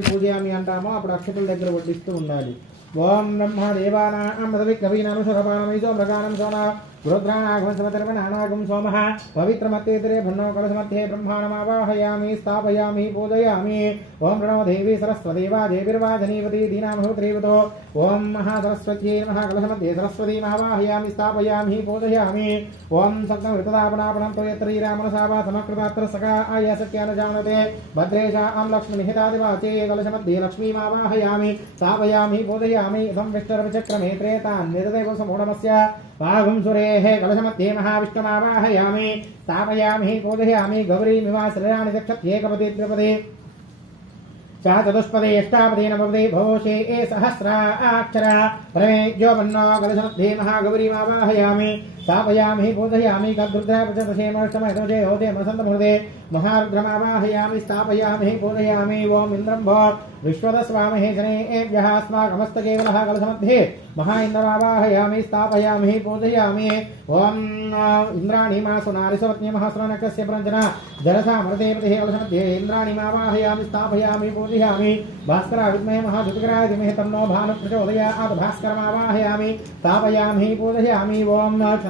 పూజయామి అంటామో అప్పుడు అక్షతల దగ్గర వడ్డిస్తూ ఉండాలి. ओम ब्रह्म देवानां सविघ्नवीनां शतपानमै सो मृगानं सोना रुद्राणागुंसमतर्पणानागुं सोमः, पवित्रमत्येतरे भन्नो कलशमध्ये ब्रह्माणमावाहयामि, स्थापयामि, पूजयामि। ॐ प्रणो देवी सरस्वती वा देवीर्वाधनीवती दीनामहोत्रीवतो। ॐ महासरस्वत्यै नमः कलशमध्ये सरस्वतीमावाहयामि स्थापयामि, पूजयामि। ॐ सक्तं ऋतदापणापणं तु यत्र रामनसा वा समकृतात्र सखा आयासक्या न जानते भद्रेशां लक्ष्मीनिहितादिवाचे कलशमध्ये लक्ष्मीमावाहयामि, स्थापयामि, पूजयामि। इदं विष्टरविचक्रमे त्रेतान् निरदैव समूढमस्य कलशमध्ये महाविष्णुमावाहयामि। स्थापयामि पूजयामि गौरीमिवा, श्रीराणि दक्षत्येकपदे त्रिपदे। च चतुष्पदे अष्टापदे नवपदे, भोषे, ए सहस्रा अक्षरा प्रमे ज्योपन्नो कलशमध्ये महागौरीमावाहयामि। स्थापयामि पूजयामि कद्रुद्रापचतशेमष्टमष्टमशे होते मसन्तमुहूर्ते महारुद्रमावाहयामि स्थापयामि पूजयामि ॐ इन्द्रं भो विश्वदस्वामहे जनेभ्यः अस्माकमस्तकेवलः कलशमध्ये। महा इन्द्रमावाहयामि स्थापयामि पूजयामि ॐ इन्द्राणीमासु नारिसवत्न्यमहास्रनकस्य प्रञ्जना। जलसामृतेपतिः कलशमध्ये इन्द्राणीमावाहयामि स्थापयामि पूजयामि भास्करा विद्महे महाधुतिकराय धीमहि तन्नो भानुप्रचोदयात्। भास्करमावाहयामि स्थापयामि पूजयामि ॐ